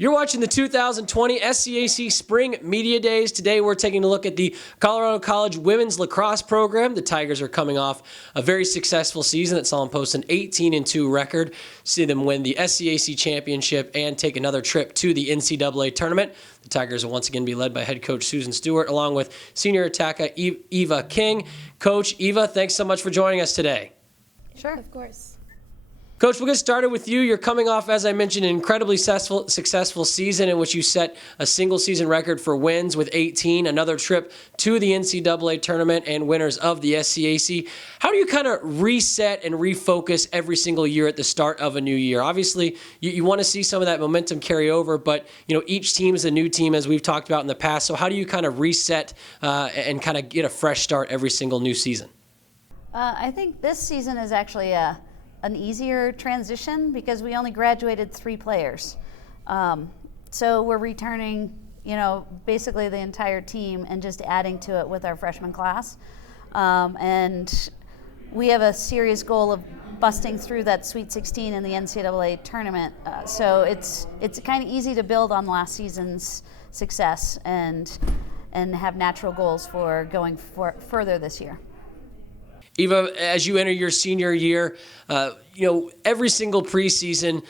You're watching the 2020 SCAC Spring Media Days. Today we're taking a look at the Colorado College Women's Lacrosse program. The Tigers are coming off a very successful season that saw them post an 18-2 record, see them win the SCAC championship and take another trip to the NCAA tournament. The Tigers will once again be led by head coach Susan Stewart along with senior attacker Eva King. Coach Eva, thanks so much for joining us today. Sure. Of course. Coach, we'll get started with you. You're coming off, as I mentioned, an incredibly successful season in which you set a single season record for wins with 18, another trip to the NCAA tournament and winners of the SCAC. How do you kind of reset and refocus every single year at the start of a new year? Obviously, you want to see some of that momentum carry over, but each team is a new team, as we've talked about in the past. So how do you kind of reset and kind of get a fresh start every single new season? I think this season is actually an easier transition because we only graduated 3 players. So we're returning, basically the entire team and just adding to it with our freshman class. And we have a serious goal of busting through that Sweet 16 in the NCAA tournament. So it's kind of easy to build on last season's success and have natural goals for going further this year. Eva, as you enter your senior year, every single preseason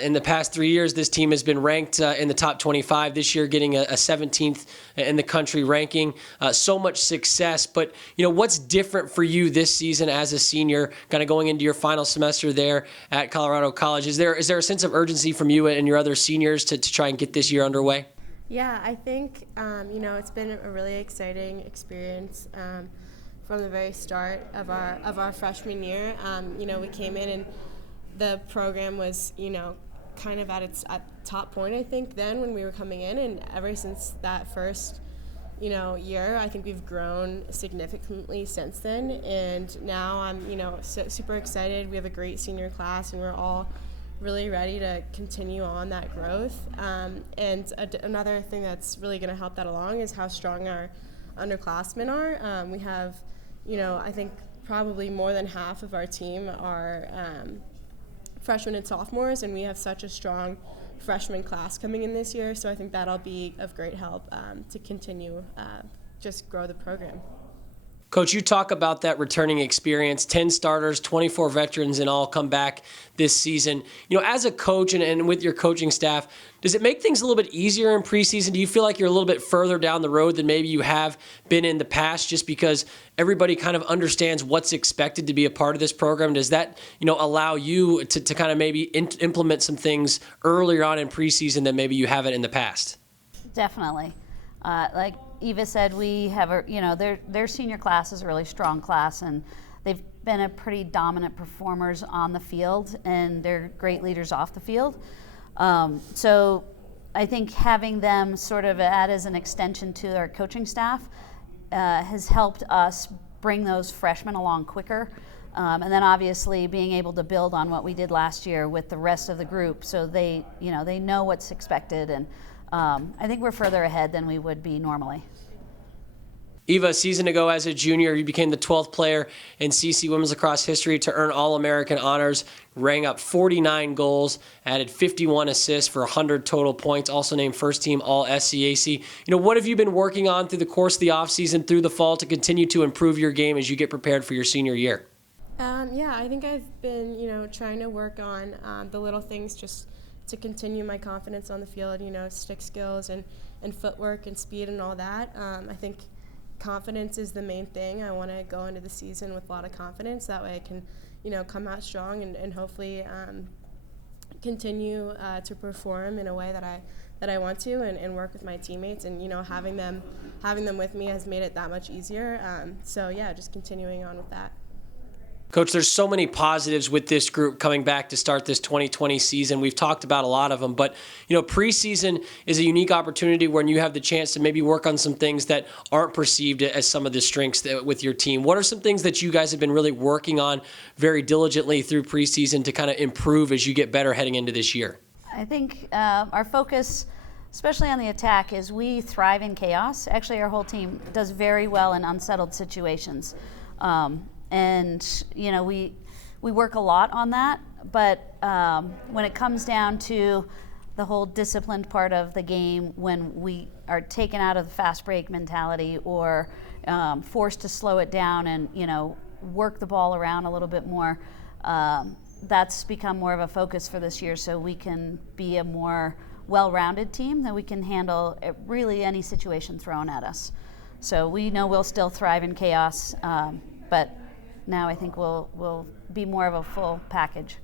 in the past 3 years, this team has been ranked in the top 25. This year, getting a 17th in the country ranking. So much success, but what's different for you this season as a senior, kind of going into your final semester there at Colorado College? Is there a sense of urgency from you and your other seniors to try and get this year underway? Yeah, I think it's been a really exciting experience. From the very start of our freshman year, we came in and the program was, kind of at top point, I think, then when we were coming in. And ever since that first, year, I think we've grown significantly since then. And now I'm, super excited. We have a great senior class, and we're all really ready to continue on that growth. And another thing that's really going to help that along is how strong our underclassmen are. We have I think probably more than half of our team are freshmen and sophomores, and we have such a strong freshman class coming in this year. So I think that'll be of great help to continue just grow the program. Coach, you talk about that returning experience, 10 starters, 24 veterans and all come back this season. As a coach and with your coaching staff, does it make things a little bit easier in preseason? Do you feel like you're a little bit further down the road than maybe you have been in the past just because everybody kind of understands what's expected to be a part of this program? Does that, allow you to kind of maybe implement some things earlier on in preseason than maybe you haven't in the past? Definitely. Like Eva said, we have their senior class is a really strong class, and they've been a pretty dominant performers on the field, and they're great leaders off the field. So I think having them sort of add as an extension to our coaching staff has helped us bring those freshmen along quicker. And then obviously being able to build on what we did last year with the rest of the group, so they know what's expected, and I think we're further ahead than we would be normally. Eva, a season ago as a junior, you became the 12th player in CC Women's Lacrosse history to earn All-American honors, rang up 49 goals, added 51 assists for 100 total points, also named first team All-SCAC. What have you been working on through the course of the offseason, through the fall, to continue to improve your game as you get prepared for your senior year? I think I've been, trying to work on the little things just to continue my confidence on the field, stick skills and footwork and speed and all that. I think confidence is the main thing. I want to go into the season with a lot of confidence. That way I can, come out strong and hopefully continue to perform in a way that I want to and work with my teammates. And, having them with me has made it that much easier. Just continuing on with that. Coach, there's so many positives with this group coming back to start this 2020 season. We've talked about a lot of them, but preseason is a unique opportunity when you have the chance to maybe work on some things that aren't perceived as some of the strengths with your team. What are some things that you guys have been really working on very diligently through preseason to kind of improve as you get better heading into this year? I think our focus, especially on the attack, is we thrive in chaos. Actually, our whole team does very well in unsettled situations. And we work a lot on that, but when it comes down to the whole disciplined part of the game, when we are taken out of the fast break mentality or forced to slow it down and, work the ball around a little bit more, that's become more of a focus for this year, so we can be a more well-rounded team that we can handle really any situation thrown at us. So we know we'll still thrive in chaos, but now I think we'll be more of a full package.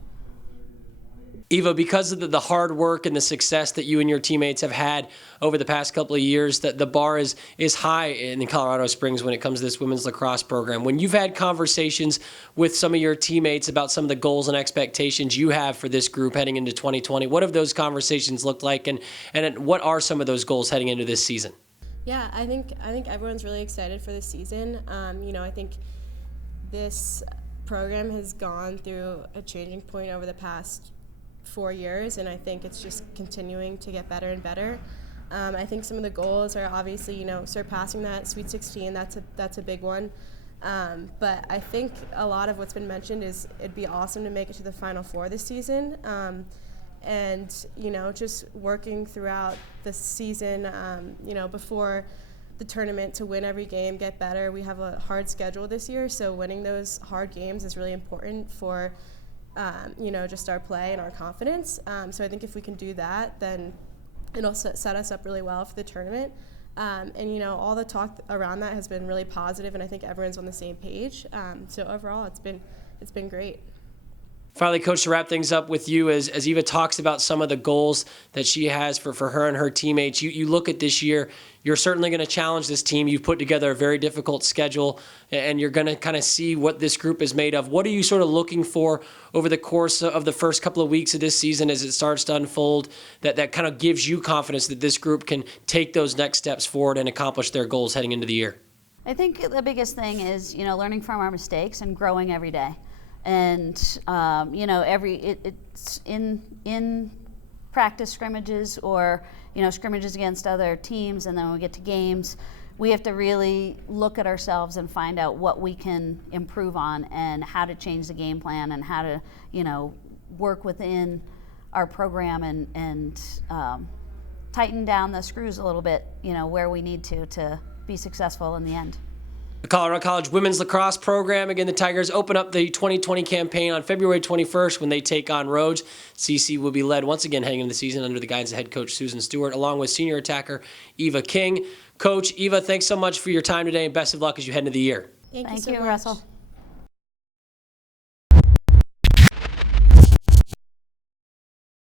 Eva, because of the hard work and the success that you and your teammates have had over the past couple of years, that the bar is high in Colorado Springs when it comes to this women's lacrosse program. When you've had conversations with some of your teammates about some of the goals and expectations you have for this group heading into 2020, what have those conversations looked like, and what are some of those goals heading into this season? Yeah, I think everyone's really excited for this season. I think this program has gone through a changing point over the past 4 years, and I think it's just continuing to get better and better. I think some of the goals are obviously, surpassing that Sweet 16. That's a big one. But I think a lot of what's been mentioned is it'd be awesome to make it to the Final Four this season. And just working throughout the season, before the tournament to win every game, get better. We have a hard schedule this year, so winning those hard games is really important for just our play and our confidence. So I think if we can do that, then it'll set us up really well for the tournament. All the talk around that has been really positive, and I think everyone's on the same page. So overall, it's been great. Finally, Coach, to wrap things up with you, as Eva talks about some of the goals that she has for her and her teammates, you look at this year, you're certainly going to challenge this team. You've put together a very difficult schedule, and you're going to kind of see what this group is made of. What are you sort of looking for over the course of the first couple of weeks of this season as it starts to unfold that kind of gives you confidence that this group can take those next steps forward and accomplish their goals heading into the year? I think the biggest thing is, learning from our mistakes and growing every day. And it's in practice scrimmages or scrimmages against other teams, and then when we get to games, we have to really look at ourselves and find out what we can improve on and how to change the game plan and how to work within our program and tighten down the screws a little bit, where we need to be successful in the end. The Colorado College Women's Lacrosse Program. Again, the Tigers open up the 2020 campaign on February 21st when they take on Rhodes. CC will be led once again heading into the season under the guidance of head coach Susan Stewart, along with senior attacker Eva King. Coach, Eva, thanks so much for your time today, and best of luck as you head into the year. Thank you so so much. Russell.